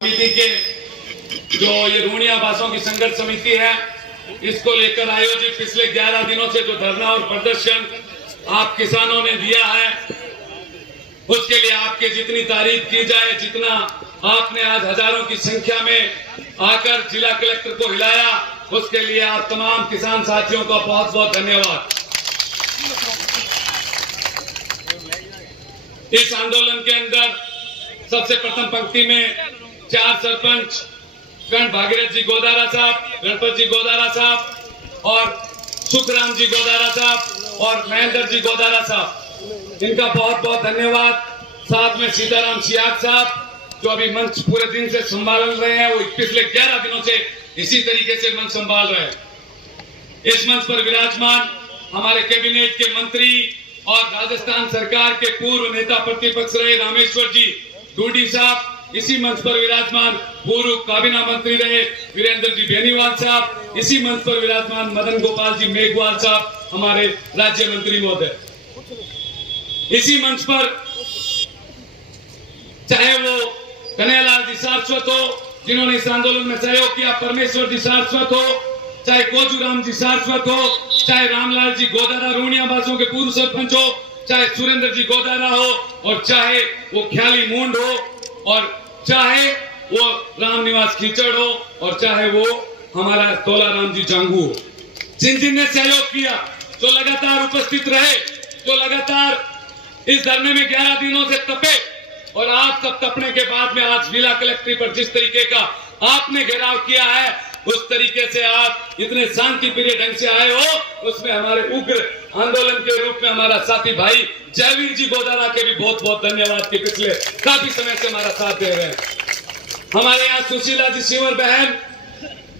समिति के जो ये रूणिया भाषाओं की संघर्ष समिति है, इसको लेकर आयोजित पिछले 11 दिनों से जो धरना और प्रदर्शन आप किसानों ने दिया है, उसके लिए आपके जितनी तारीफ की जाए, जितना आपने आज हजारों की संख्या में आकर जिला कलेक्टर को हिलाया, उसके लिए आप तमाम किसान साथियों का बहुत बहुत धन्यवाद। इस आंदोलन के अंदर सबसे प्रथम पंक्ति में 4 सरपंच गण भागीरथ जी गोदारा साहब, गणपत जी गोदारा साहब और सुखराम जी गोदारा साहब और महेंद्र जी गोदारा साहब, इनका बहुत बहुत धन्यवाद। साथ में सीताराम सियाग साहब जो अभी मंच पूरे दिन से संभाल रहे हैं, वो पिछले 11 दिनों से इसी तरीके से मंच संभाल रहे हैं। इस मंच पर विराजमान हमारे कैबिनेट के मंत्री और राजस्थान सरकार के पूर्व नेता प्रतिपक्ष रहे रामेश्वर जी डूडी साहब, इसी मंच पर विराजमान पूर्व काबीना मंत्री रहे वीरेंद्र जी बेनीवाल साहब, इसी मंच पर विराजमान मदन गोपाल जी मेघवाल साहब हमारे राज्य मंत्री महोदय, इसी मंच पर चाहे वो कन्हैयालाल जी सारस्वत हो जिन्होंने इस आंदोलन में सहयोग किया, परमेश्वर जी सारस्वत हो, चाहे कोजूराम जी सारस्वत हो, चाहे रामलाल जी गोदारा रूणिया भाषाओं के पूर्व सरपंच हो, चाहे सुरेंद्र जी गोदारा हो, और चाहे वो ख्याली मुंड हो, और चाहे वो राम निवास खींचड़ हो, और चाहे वो हमारा तोलाराम जी जांगू हो, जिन जिन ने सहयोग किया, जो लगातार उपस्थित रहे, जो लगातार इस धरने में 11 दिनों से तपे, और आप सब तपने के बाद में आज जिला कलेक्ट्री पर जिस तरीके का आपने घेराव किया है, उस तरीके से आप इतने शांति प्रिय ढंग से आए हो, उसमें हमारे उग्र आंदोलन के रूप में हमारा साथी भाई जयवीर जी गोदारा के भी बहुत बहुत धन्यवाद कि पिछले काफी समय से हमारा साथ दे रहे हैं। हमारे यहाँ सुशीला जी सिंवर बहन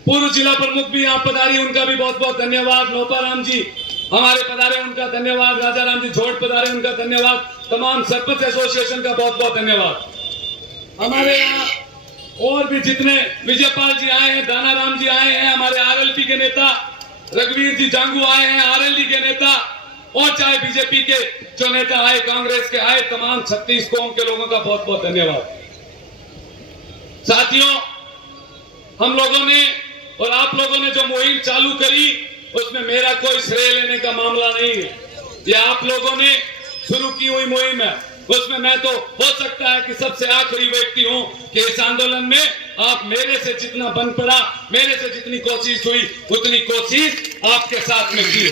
पूर्व जिला प्रमुख भी यहाँ पधारी, उनका भी बहुत बहुत धन्यवाद। नोपाराम जी हमारे पधारे, उनका धन्यवाद। राजा राम जी झोट पधारे, उनका धन्यवाद। तमाम सरपंच एसोसिएशन का बहुत बहुत धन्यवाद। हमारे यहाँ और भी जितने विजयपाल जी आए हैं, दानाराम जी आए हैं, हमारे आरएलपी के नेता रघुवीर जी जांगू आए हैं, आरएलडी के नेता, और चाहे बीजेपी के जो नेता आए, कांग्रेस के आए, तमाम 36 कौम के लोगों का बहुत बहुत धन्यवाद। साथियों, हम लोगों ने और आप लोगों ने जो मुहिम चालू करी, उसमें मेरा कोई श्रेय लेने का मामला नहीं है, ये आप लोगों ने शुरू की हुई मुहिम है। उसमें मैं तो हो सकता है कि सबसे आखिरी व्यक्ति हूं कि इस आंदोलन में आप मेरे से जितना बन पड़ा, मेरे से जितनी कोशिश हुई, उतनी कोशिश आपके साथ में की है।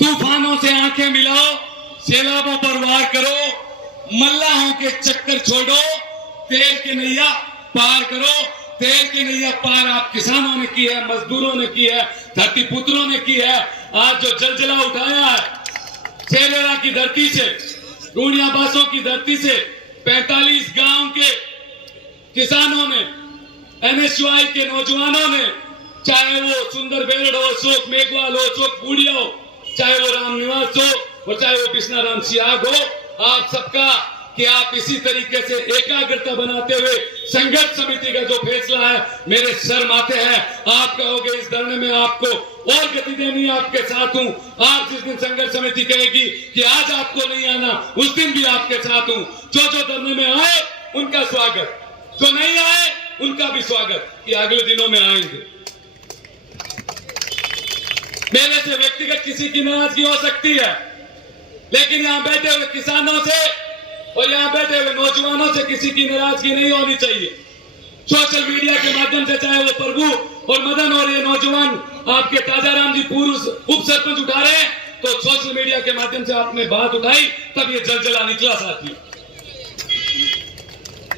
तूफानों से आंखें मिलाओ, सैलाबों पर वार करो, मल्लाहों के चक्कर छोड़ो, तेल की नैया पार करो। तेल की नैया पार आप किसानों ने की है, मजदूरों ने की है, धरती पुत्रों ने की है। आज जो जलजला उठाया है सेलेरा की धरती से, रूणिया भाषाओं की धरती से 45 गांव के किसानों ने, एनएसयूआई के नौजवानों ने, चाहे वो सुंदर बेरड़ हो, अशोक मेघवाल हो, अशोक बूढ़िया हो, चाहे वो राम निवास हो, और चाहे वो बिश्नाराम सियाग हो, आप सबका कि आप इसी तरीके से एकाग्रता बनाते हुए संघर्ष समिति का जो फैसला है, मेरे सर माथे है। आप कहोगे इस धरने में आपको और गति देनी, आपके साथ हूं। आप जिस दिन संघर्ष समिति कहेगी कि आज आपको नहीं आना, उस दिन भी आपके साथ हूं। जो जो धरने में आए उनका स्वागत, जो नहीं आए उनका भी स्वागत, कि अगले दिनों में आएंगे। मेरे से व्यक्तिगत किसी की नाराजगी हो सकती है, लेकिन यहाँ बैठे हुए किसानों से और यहाँ बैठे हुए नौजवानों से किसी की नाराजगी नहीं होनी चाहिए। सोशल मीडिया के माध्यम से चाहे वो प्रभु और मदन और ये नौजवान आपके ताजाराम जी पूर्व उप सरपंच उठा रहे हैं, तो सोशल मीडिया के माध्यम से आपने बात उठाई, तब ये जलजला निकला।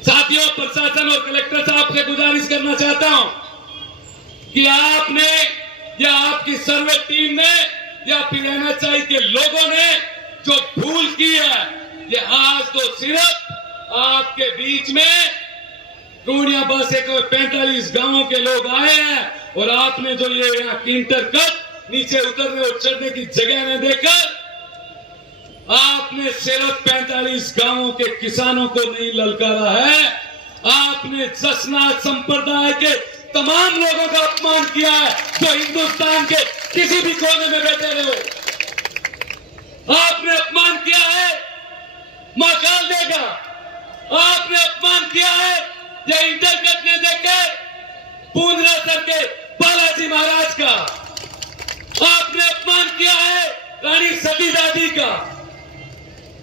साथियों, प्रशासन और कलेक्टर साहब से गुजारिश करना चाहता हूं कि आपने या आपकी सर्वे टीम ने या फिर एनएचआई के लोगों ने जो भूल की है, ये आज तो सिर्फ आपके बीच में रूणिया भाषा के 45 गांवों के लोग आए हैं, और आपने जो ये यहाँ किंटर कट नीचे उतरने और चढ़ने की जगह में देकर आपने सिर्फ 45 गांवों के किसानों को नहीं ललकारा है, आपने जसना संप्रदाय के तमाम लोगों का अपमान किया है, जो हिंदुस्तान के किसी भी कोने में बैठे रहे। आपने अपमान किया है, महाकाल देगा। किया है ये इंटरकट ने देखे पूंजरा सर के बालाजी महाराज का, आपने अपमान किया है रानी सती दादी का,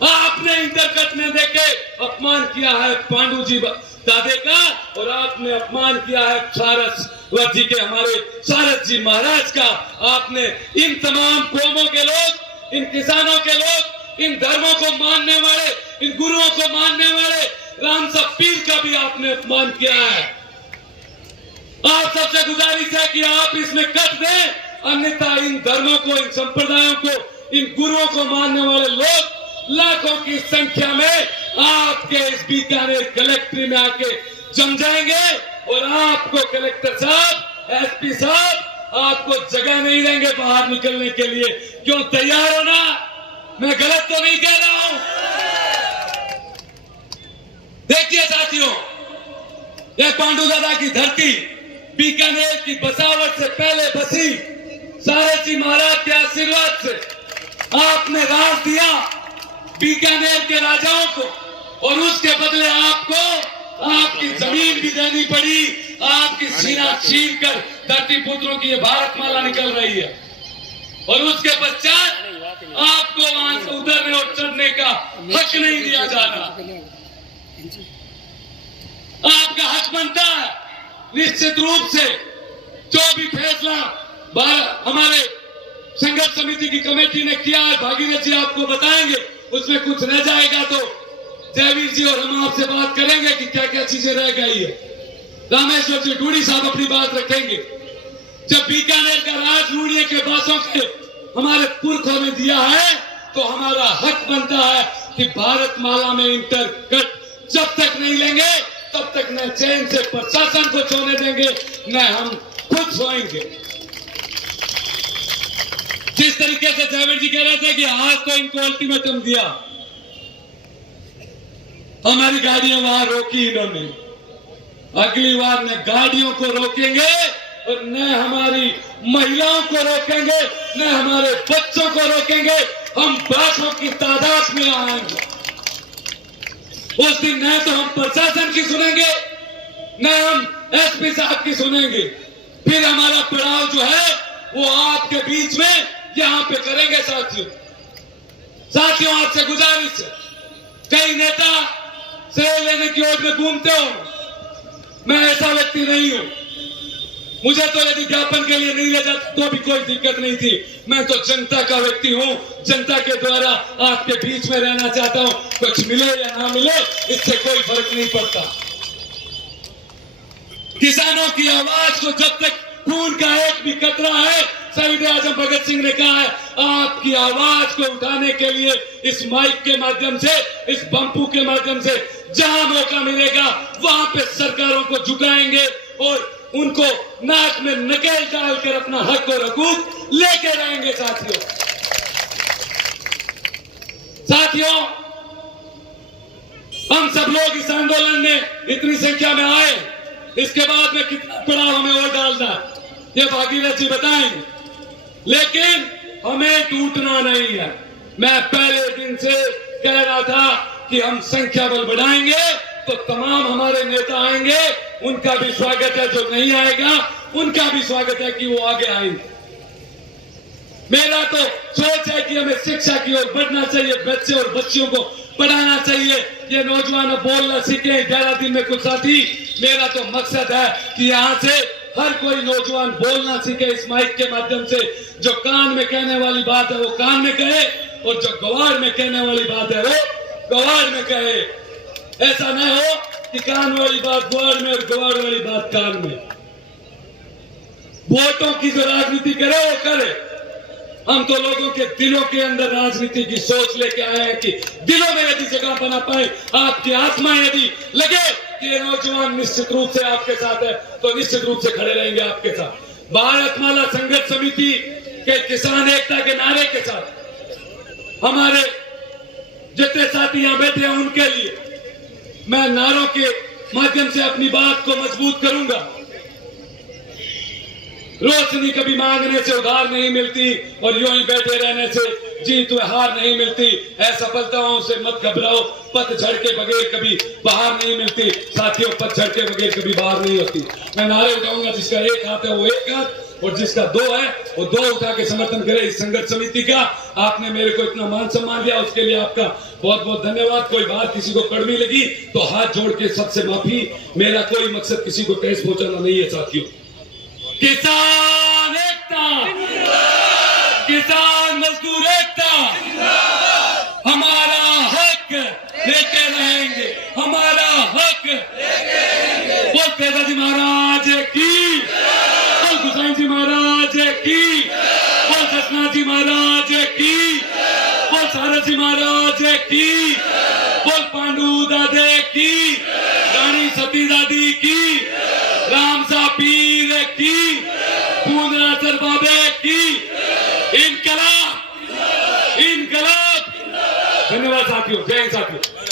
आपने इंटरकट में देखे अपमान किया है पांडु जी दादे का, और आपने अपमान किया है सारस्वत जी के हमारे सारस जी महाराज का। आपने इन तमाम कौमों के लोग, इन किसानों के लोग, इन धर्मों को मानने वाले, इन गुरुओं को मानने वाले राम सब पीर का भी आपने अपमान किया है। आप सबसे गुजारिश है कि आप इसमें कट दें, अन्यथा इन धर्मों को, इन संप्रदायों को, इन गुरुओं को मानने वाले लोग लाखों की संख्या में आपके इस बीकानेर कलेक्ट्री में आके जम जाएंगे, और आपको कलेक्टर साहब, एसपी साहब आपको जगह नहीं देंगे बाहर निकलने के लिए। क्यों, तैयार हो ना? मैं गलत तो नहीं कह रहा हूं? देखिए साथियों, यह पांडु दादा की धरती बीकानेर की बसावट से पहले बसी, सारस जी महाराज के आशीर्वाद से आपने राज दिया बीकानेर के राजाओं को, और उसके बदले आपको आपकी जमीन भी देनी पड़ी। आपकी सीना चीर कर धरती पुत्रों की ये भारत माला निकल रही है, और उसके पश्चात आपको वहां से उतरने और चढ़ने का हक नहीं दिया जा रहा। आपका हक बनता है निश्चित रूप से, जो भी फैसला हमारे संघर्ष समिति की कमेटी ने किया है, भागीरथ जी आपको बताएंगे, उसमें कुछ रह जाएगा तो जयवीर जी और हम आपसे बात करेंगे कि क्या क्या चीजें रह गई है। रामेश्वर जी डूडी साहब अपनी बात रखेंगे। जब बीकानेर का राज रूढ़िये के बासों के हमारे पुरखों ने दिया है, तो हमारा हक बनता है कि भारत माला में इंटरकट जब तक नहीं लेंगे तब तक न चैन से प्रशासन को सोने देंगे, न हम खुद सोएंगे। जिस तरीके से जयवीर जी कह रहे थे कि आज तो इनको अल्टीमेटम दिया, हमारी गाड़ियां वहां रोकी इन्होंने, अगली बार न गाड़ियों को रोकेंगे और न हमारी महिलाओं को रोकेंगे, न हमारे बच्चों को रोकेंगे। हम लाखों की तादाद में आएंगे उस दिन, न तो हम प्रशासन की सुनेंगे, न हम एसपी साहब की सुनेंगे। फिर हमारा पड़ाव जो है वो आपके बीच में यहां पे करेंगे। साथियों आपसे गुजारिश है, कई नेता श्रेय लेने की ओर में घूमते हो, मैं ऐसा व्यक्ति नहीं हूं। मुझे तो यदि ज्ञापन के लिए नहीं ले जाता तो भी कोई दिक्कत नहीं थी। मैं तो जनता का व्यक्ति हूं, जनता के द्वारा आपके बीच में रहना चाहता हूं। कुछ मिले या ना मिले इससे कोई फर्क नहीं पड़ता। किसानों की आवाज को जब तक खून का एक भी कतरा है, शहीद आजम भगत सिंह ने कहा है, आपकी आवाज को उठाने के लिए इस माइक के माध्यम से, इस बम्पू के माध्यम से जहां मौका मिलेगा वहां पे सरकारों को झुकाएंगे और उनको नाक में नकेल डालकर अपना हक और हकूक लेके रहेंगे। साथियों हम सब लोग इस आंदोलन में इतनी संख्या में आए, इसके बाद में कितना पड़ाव हमें और डालना ये भागीरथ जी बताएंगे, लेकिन हमें टूटना नहीं है। मैं पहले दिन से कह रहा था कि हम संख्या बल बढ़ाएंगे तो तमाम हमारे नेता आएंगे, उनका भी स्वागत है, जो नहीं आएगा उनका भी स्वागत है कि वो आगे आएंगे। मेरा तो सोच है कि हमें शिक्षा की ओर बढ़ना चाहिए, बच्चे और बच्चियों को पढ़ाना चाहिए, ये नौजवान बोलना सीखे। 11 दिन में कुछ साथी, मेरा तो मकसद है कि यहाँ से हर कोई नौजवान बोलना सीखे इस माइक के माध्यम से। जो कान में कहने वाली बात है वो कान में कहे, और जो गवार में कहने वाली बात है वो गवार में कहे। ऐसा न हो कि कान वाली बात गवार में और गवार वाली बात कान में। वोटों की जो राजनीति करे वो करे, हम तो लोगों के दिलों के अंदर राजनीति की सोच लेके आए हैं कि दिलों में यदि जगह बना पाए, आपकी आत्मा यदि लगे कि ये नौजवान निश्चित रूप से आपके साथ है, तो निश्चित रूप से खड़े रहेंगे आपके साथ। भारत माला संघर्ष समिति के किसान एकता के नारे के साथ हमारे जितने साथी यहां बैठे हैं उनके लिए मैं नारों के माध्यम से अपनी बात को मजबूत करूंगा। रोशनी कभी मांगने से उधार नहीं मिलती और यूं ही बैठे रहने से जीत में हार नहीं मिलती, असफलताओं से मत घबराओ, पतझड़ के बगैर कभी बाहर नहीं मिलती साथियों, पतझड़ के बगैर कभी बाहर नहीं होती। मैं नारे उठाऊंगा, जिसका एक हाथ है वो एक हाथ, और जिसका दो है वो दो उठा के समर्थन करे इस संघर्ष समिति का। आपने मेरे को इतना मान सम्मान दिया, उसके लिए आपका बहुत बहुत धन्यवाद। कोई बात किसी को कड़वी लगी तो हाथ जोड़ के सबसे माफी। मेरा कोई मकसद किसी को ठेस पहुंचाना नहीं है साथियों। किसान एकता, किसान मजदूर एकता, हमारा हक लेके रहेंगे, हमारा हक बोल तेजाजी महाराज की, बोल हुसैन जी महाराज की, बोल जसनाथ जी महाराज की, बोल सारस जी महाराज की, बोल पांडु दादे की, रानी सती दादी की, रामसा पीर की, पूर्णाचल बाबे की। इनकलाब, इनकलाब। धन्यवाद साथियों, जय हिंद साथियों।